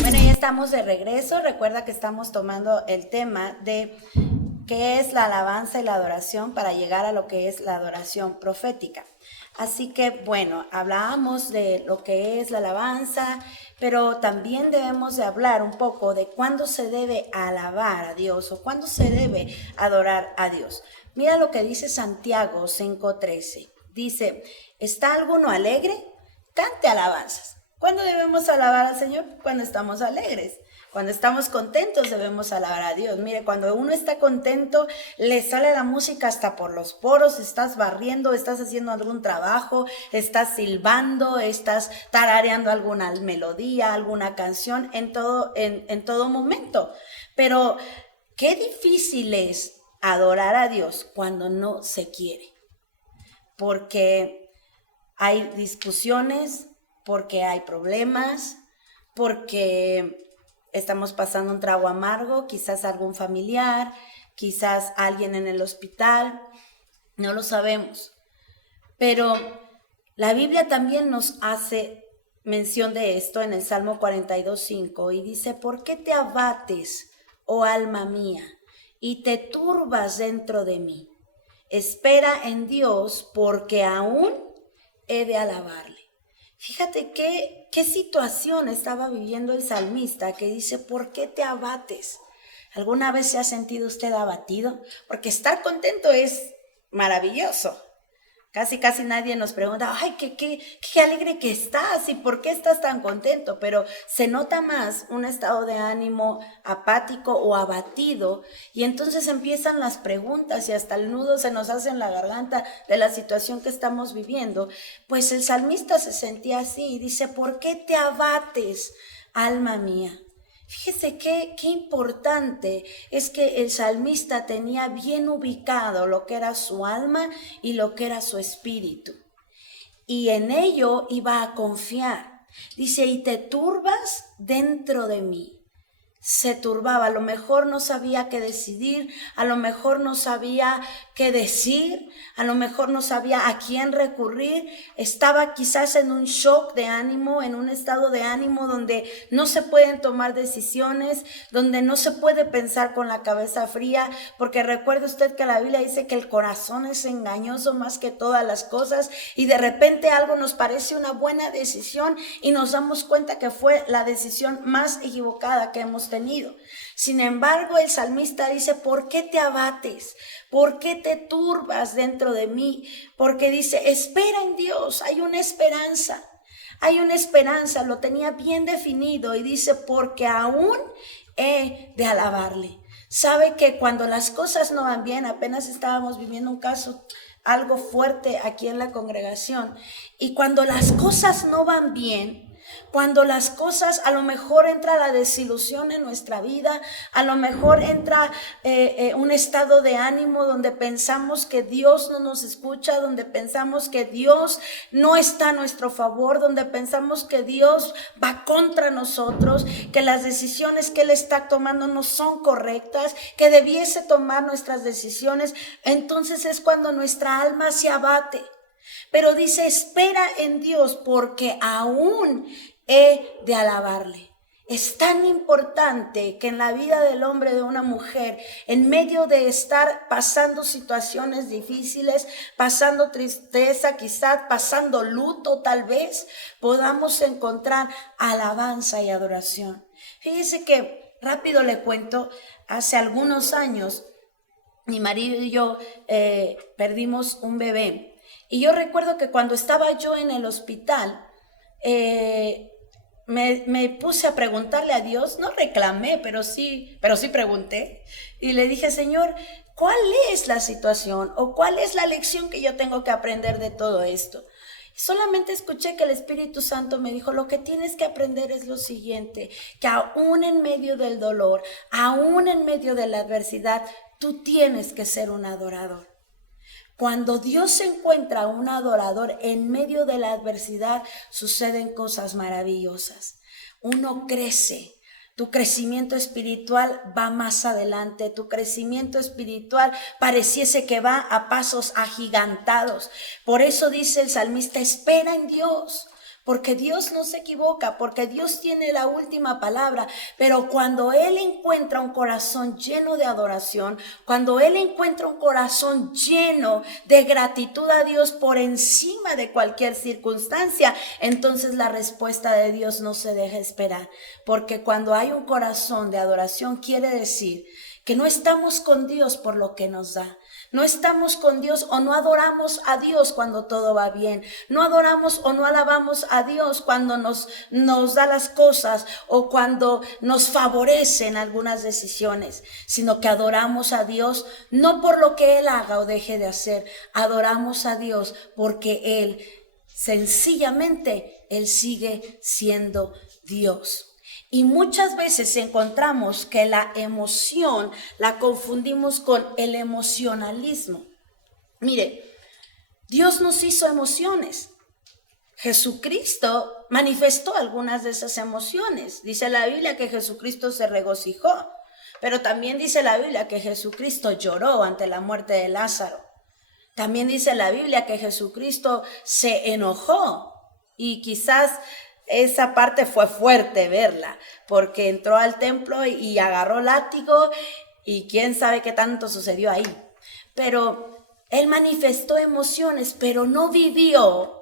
Bueno, ya estamos de regreso. Recuerda que estamos tomando el tema de qué es la alabanza y la adoración para llegar a lo que es la adoración profética. Así que, bueno, hablábamos de lo que es la alabanza, pero también debemos de hablar un poco de cuándo se debe alabar a Dios o cuándo se debe adorar a Dios. Mira lo que dice Santiago 5:13. Dice, ¿está alguno alegre? Cante alabanzas. ¿Cuándo debemos alabar al Señor? Cuando estamos alegres. Cuando estamos contentos debemos alabar a Dios. Mire, cuando uno está contento, le sale la música hasta por los poros, estás barriendo, estás haciendo algún trabajo, estás silbando, estás tarareando alguna melodía, alguna canción, en todo momento. Pero qué difícil es adorar a Dios cuando no se quiere. Porque hay discusiones, porque hay problemas, porque estamos pasando un trago amargo, quizás algún familiar, quizás alguien en el hospital, no lo sabemos. Pero la Biblia también nos hace mención de esto en el Salmo 42:5 y dice, ¿por qué te abates, oh alma mía, y te turbas dentro de mí? Espera en Dios, porque aún he de alabarle. Fíjate qué situación estaba viviendo el salmista que dice, ¿por qué te abates? ¿Alguna vez se ha sentido usted abatido? Porque estar contento es maravilloso. Casi nadie nos pregunta, ay, qué alegre que estás y por qué estás tan contento, pero se nota más un estado de ánimo apático o abatido y entonces empiezan las preguntas y hasta el nudo se nos hace en la garganta de la situación que estamos viviendo. Pues el salmista se sentía así y dice, ¿por qué te abates, alma mía? Fíjese qué importante es que el salmista tenía bien ubicado lo que era su alma y lo que era su espíritu. Y en ello iba a confiar. Dice, y te turbas dentro de mí. Se turbaba, a lo mejor no sabía qué decidir, a lo mejor no sabía qué decir, a lo mejor no sabía a quién recurrir, estaba quizás en un shock de ánimo, en un estado de ánimo donde no se pueden tomar decisiones, donde no se puede pensar con la cabeza fría, porque recuerde usted que la Biblia dice que el corazón es engañoso más que todas las cosas y de repente algo nos parece una buena decisión y nos damos cuenta que fue la decisión más equivocada que hemos tenido. Sin embargo, el salmista dice, ¿por qué te abates? ¿Por qué te turbas dentro de mí? Porque dice, espera en Dios, hay una esperanza. Hay una esperanza, lo tenía bien definido y dice, porque aún he de alabarle. Sabe que cuando las cosas no van bien, apenas estábamos viviendo un caso algo fuerte aquí en la congregación, y cuando las cosas no van bien, cuando las cosas, a lo mejor entra la desilusión en nuestra vida, a lo mejor entra un estado de ánimo donde pensamos que Dios no nos escucha, donde pensamos que Dios no está a nuestro favor, donde pensamos que Dios va contra nosotros, que las decisiones que Él está tomando no son correctas, que debiese tomar nuestras decisiones, entonces es cuando nuestra alma se abate. Pero dice, espera en Dios porque aún he de alabarle. Es tan importante que en la vida del hombre, de una mujer, en medio de estar pasando situaciones difíciles, pasando tristeza, quizás pasando luto tal vez, podamos encontrar alabanza y adoración. Fíjese que, rápido le cuento, hace algunos años, mi marido y yo perdimos un bebé. Y yo recuerdo que cuando estaba yo en el hospital, me puse a preguntarle a Dios, no reclamé, pero sí pregunté. Y le dije, Señor, ¿cuál es la situación o cuál es la lección que yo tengo que aprender de todo esto? Solamente escuché que el Espíritu Santo me dijo, lo que tienes que aprender es lo siguiente, que aún en medio del dolor, aún en medio de la adversidad, tú tienes que ser un adorador. Cuando Dios encuentra un adorador en medio de la adversidad, suceden cosas maravillosas. Uno crece, Tu crecimiento espiritual va más adelante. Tu crecimiento espiritual pareciese que va a pasos agigantados. Por eso dice el salmista, espera en Dios. Porque Dios no se equivoca, porque Dios tiene la última palabra, pero cuando Él encuentra un corazón lleno de adoración, cuando Él encuentra un corazón lleno de gratitud a Dios por encima de cualquier circunstancia, entonces la respuesta de Dios no se deja esperar, porque cuando hay un corazón de adoración quiere decir que no estamos con Dios por lo que nos da. No estamos con Dios o no adoramos a Dios cuando todo va bien. No adoramos o no alabamos a Dios cuando nos da las cosas o cuando nos favorecen algunas decisiones, sino que adoramos a Dios no por lo que Él haga o deje de hacer. Adoramos a Dios porque Él, sencillamente, Él sigue siendo Dios. Y muchas veces encontramos que la emoción la confundimos con el emocionalismo. Mire, Dios nos hizo emociones. Jesucristo manifestó algunas de esas emociones. Dice la Biblia que Jesucristo se regocijó, pero también dice la Biblia que Jesucristo lloró ante la muerte de Lázaro. También dice la Biblia que Jesucristo se enojó y quizás esa parte fue fuerte verla, porque entró al templo y agarró látigo y quién sabe qué tanto sucedió ahí. Pero Él manifestó emociones, pero no vivió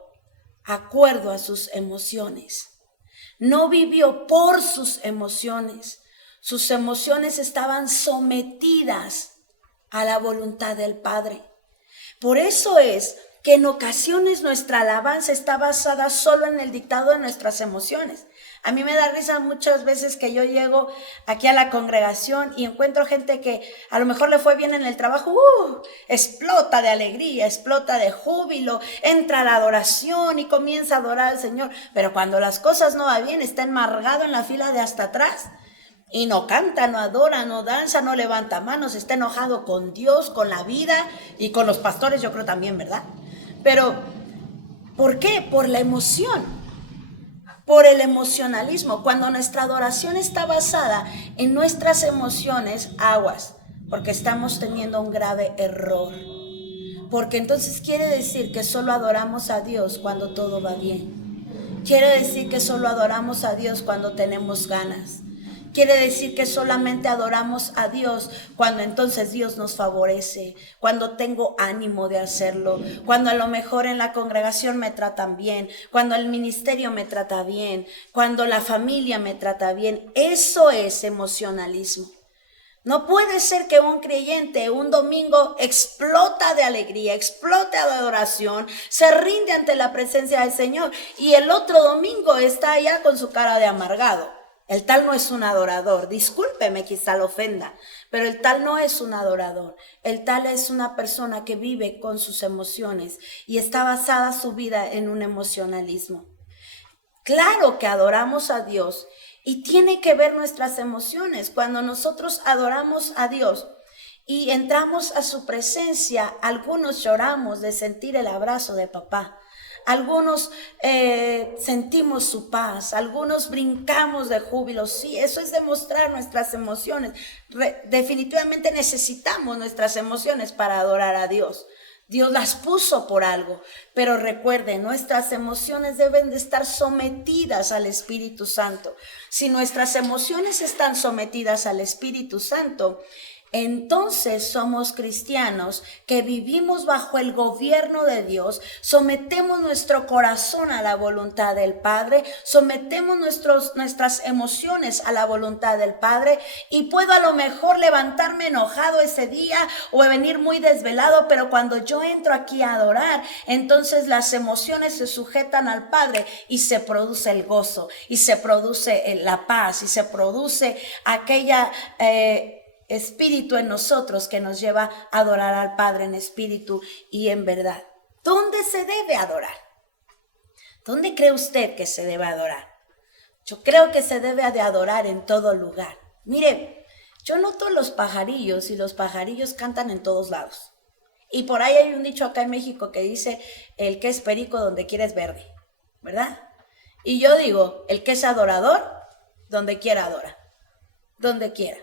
acuerdo a sus emociones. No vivió por sus emociones. Sus emociones estaban sometidas a la voluntad del Padre. Por eso es que en ocasiones nuestra alabanza está basada solo en el dictado de nuestras emociones. A mí me da risa muchas veces que yo llego aquí a la congregación y encuentro gente que a lo mejor le fue bien en el trabajo, explota de alegría, explota de júbilo, entra a la adoración y comienza a adorar al Señor, pero cuando las cosas no van bien está enmargado en la fila de hasta atrás. Y no canta, no adora, no danza, no levanta manos, está enojado con Dios, con la vida y con los pastores, yo creo también, ¿verdad? Pero, ¿por qué? Por la emoción, por el emocionalismo. Cuando nuestra adoración está basada en nuestras emociones, aguas, porque estamos teniendo un grave error. Porque entonces quiere decir que solo adoramos a Dios cuando todo va bien. Quiere decir que solo adoramos a Dios cuando tenemos ganas. Quiere decir que solamente adoramos a Dios cuando entonces Dios nos favorece, cuando tengo ánimo de hacerlo, cuando a lo mejor en la congregación me tratan bien, cuando el ministerio me trata bien, cuando la familia me trata bien. Eso es emocionalismo. No puede ser que un creyente un domingo explota de alegría, explota de adoración, se rinde ante la presencia del Señor y el otro domingo está allá con su cara de amargado. El tal no es un adorador, discúlpeme, quizá lo ofenda, pero el tal no es un adorador. El tal es una persona que vive con sus emociones y está basada su vida en un emocionalismo. Claro que adoramos a Dios y tiene que ver nuestras emociones. Cuando nosotros adoramos a Dios y entramos a su presencia, algunos lloramos de sentir el abrazo de papá. Algunos sentimos su paz, algunos brincamos de júbilo. Sí, eso es demostrar nuestras emociones. Definitivamente necesitamos nuestras emociones para adorar a Dios. Dios las puso por algo, pero recuerden, nuestras emociones deben de estar sometidas al Espíritu Santo. Si nuestras emociones están sometidas al Espíritu Santo, entonces somos cristianos que vivimos bajo el gobierno de Dios, sometemos nuestro corazón a la voluntad del Padre, sometemos nuestras emociones a la voluntad del Padre y puedo a lo mejor levantarme enojado ese día o venir muy desvelado, pero cuando yo entro aquí a adorar, entonces las emociones se sujetan al Padre y se produce el gozo y se produce la paz y se produce aquella espíritu en nosotros que nos lleva a adorar al Padre en espíritu y en verdad. ¿Dónde se debe adorar? ¿Dónde cree usted que se debe adorar? Yo creo que se debe de adorar en todo lugar. Mire, yo noto los pajarillos y los pajarillos cantan en todos lados. Y por ahí hay un dicho acá en México que dice, el que es perico donde quiera es verde, ¿verdad? Y yo digo, el que es adorador, donde quiera adora. donde quiera.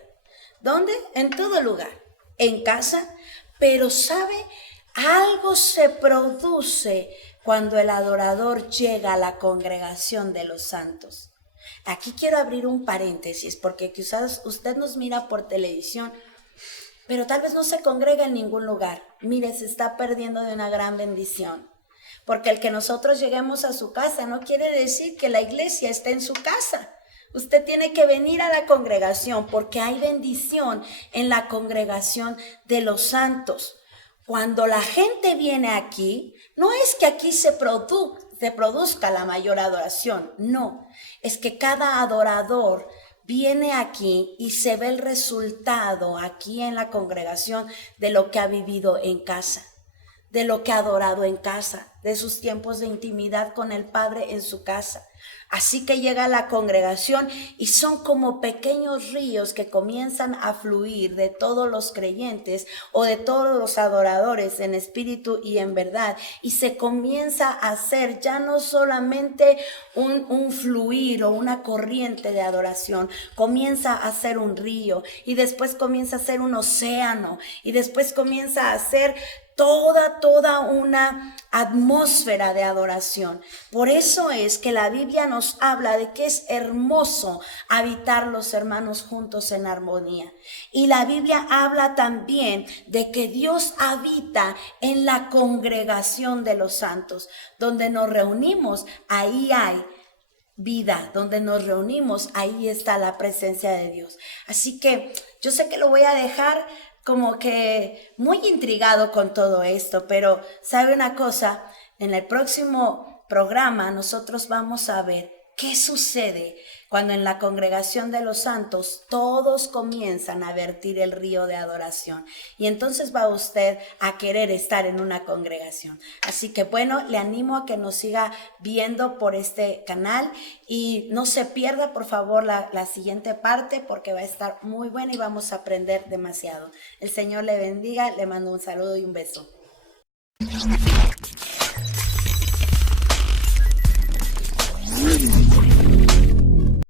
¿Dónde? En todo lugar, en casa, pero ¿sabe? Algo se produce cuando el adorador llega a la congregación de los santos. Aquí quiero abrir un paréntesis porque quizás usted nos mira por televisión, pero tal vez no se congrega en ningún lugar. Mire, se está perdiendo de una gran bendición. Porque el que nosotros lleguemos a su casa no quiere decir que la iglesia esté en su casa. Usted tiene que venir a la congregación porque hay bendición en la congregación de los santos. Cuando la gente viene aquí, no es que aquí se produzca la mayor adoración, no. Es que cada adorador viene aquí y se ve el resultado aquí en la congregación de lo que ha vivido en casa, de lo que ha adorado en casa, de sus tiempos de intimidad con el Padre en su casa. Así que llega a la congregación y son como pequeños ríos que comienzan a fluir de todos los creyentes o de todos los adoradores en espíritu y en verdad. Y se comienza a hacer ya no solamente un fluir o una corriente de adoración, comienza a ser un río y después comienza a ser un océano y después comienza a ser toda una atmósfera de adoración. Por eso es que la Biblia nos habla de que es hermoso habitar los hermanos juntos en armonía. Y la Biblia habla también de que Dios habita en la congregación de los santos. Donde nos reunimos, ahí hay vida. Donde nos reunimos, ahí está la presencia de Dios. Así que yo sé que lo voy a dejar como que muy intrigado con todo esto, pero ¿sabe una cosa? En el próximo programa nosotros vamos a ver qué sucede cuando en la congregación de los santos todos comienzan a vertir el río de adoración. Y entonces va usted a querer estar en una congregación. Así que bueno, le animo a que nos siga viendo por este canal y no se pierda por favor la siguiente parte porque va a estar muy buena y vamos a aprender demasiado. El Señor le bendiga, le mando un saludo y un beso.